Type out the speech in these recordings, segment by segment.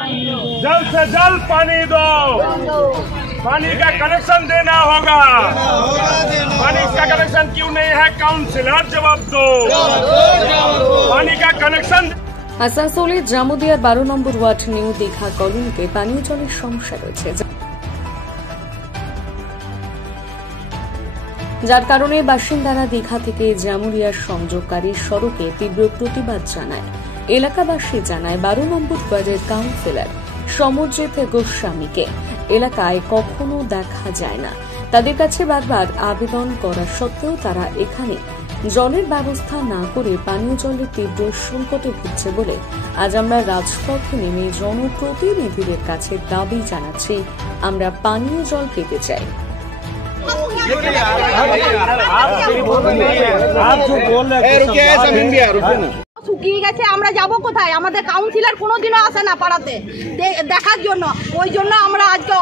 जल्द से जल्द पानी दो, पानी का कनेक्शन देना होगा। पानी का कनेक्शन क्यों नहीं है, काउंसिलर जवाब दो। पानी का कनेक्शन। আসানসোলের জামুদিয়ার 12 নম্বর ওয়ার্ড নিউ দীঘা কলোনিতে পানীয় জলের সমস্যা রয়েছে, যার কারণে বাসিন্দারা দীঘা থেকে জামুদিয়ার সংযোগকারী সড়কে তীব্র প্রতিবাদ জানায়। এলাকাবাসী জানায় 12 নম্বর ওয়ার্ডের কাউন্সিলর সমরজিৎ গোস্বামীকে এলাকায় কখনো দেখা যায় না। তাদের কাছে বারবার আবেদন করা সত্ত্বেও তারা এখানে জলের ব্যবস্থা না করে পানীয় জলের তীব্র সংকটে ভুগছে বলে আজ আমরা রাজপথে নেমে জনপ্রতিনিধিদের কাছে দাবি জানাচ্ছি, আমরা পানীয় জল পেতে চাই। শুকিয়ে গেছে, আমরা যাব কোথায়? আমাদের কাউন্সিলর কোনোদিনও আসে না পাড়াতে দেখার জন্য, ওই জন্য আমরা আজকে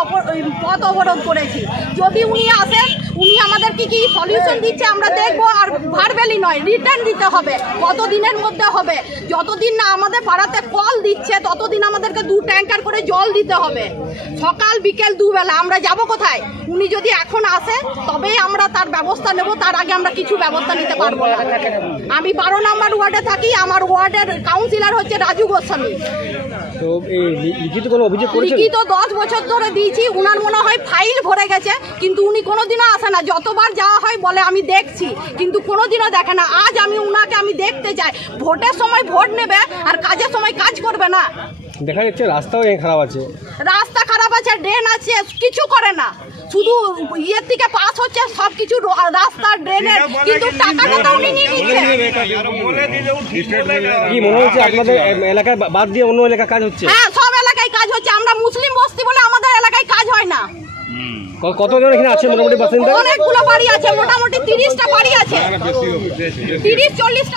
পথ অবরোধ করেছি। যদি উনি আসেন, উনি আমাদের কি সলিউশন দিচ্ছে আমরা দেখবো। আর ভারবেলি নয়, রিটার্ন দিতে হবে। কতদিনের মধ্যে হবে? যতদিন না আমাদের পাড়াতে কল দিচ্ছে ততদিন আমাদেরকে 2 ট্যাঙ্কার করে জল দিতে হবে, সকাল বিকেল 2 বেলা। আমরা যাব কোথায়? উনি যদি এখন আসে তবেই আমরা তার ব্যবস্থা নেব, তার আগে আমরা কিছু ব্যবস্থা নিতে পারবো না। আমি 12 নম্বর ওয়ার্ডে থাকি, আমার ওয়ার্ডের কাউন্সিলর হচ্ছে রাজু গোস্বামী। তো এই লিখিত কোনো অভিযোগ করেছেন? লিখিত 10 বছর ধরে দিয়েছি, উনার মনে হয় ফাইল ভরে গেছে, কিন্তু উনি কোনোদিনও আসে না। যতবার যাওয়া হয় বলে আমি দেখছি, কিন্তু কোনোদিনও দেখে না। আজ আমি উনাকে দেখতে চাই। ভোটের সময় ভোট নেবে আর কাজের সময় কাজ করবে না। দেখা যাচ্ছে রাস্তাও খারাপ আছে, রাস্তা খারাপ আছে, ড্রেন আছে, কিছু করে না। শুধু ইয়ের থেকে পাস হচ্ছে সবকিছু, রাস্তা ড্রেনের, কিন্তু টাকাটা উনি নিয়ে নিচ্ছে। কি মনে হচ্ছে আপনাদের এলাকায় বাদ দিয়ে অন্য এলাকায় কাজ হচ্ছে? হ্যাঁ, সব এলাকায় কাজ হচ্ছে। আমরা মুসলিম বস্তি বলে আমাদের এলাকায় কাজ হয় না। কতজন এখানে আছে মোটামুটি বাসিন্দা? অনেকগুলো বাড়ি আছে, মোটামুটি 30টা বাড়ি আছে, 30-40টা।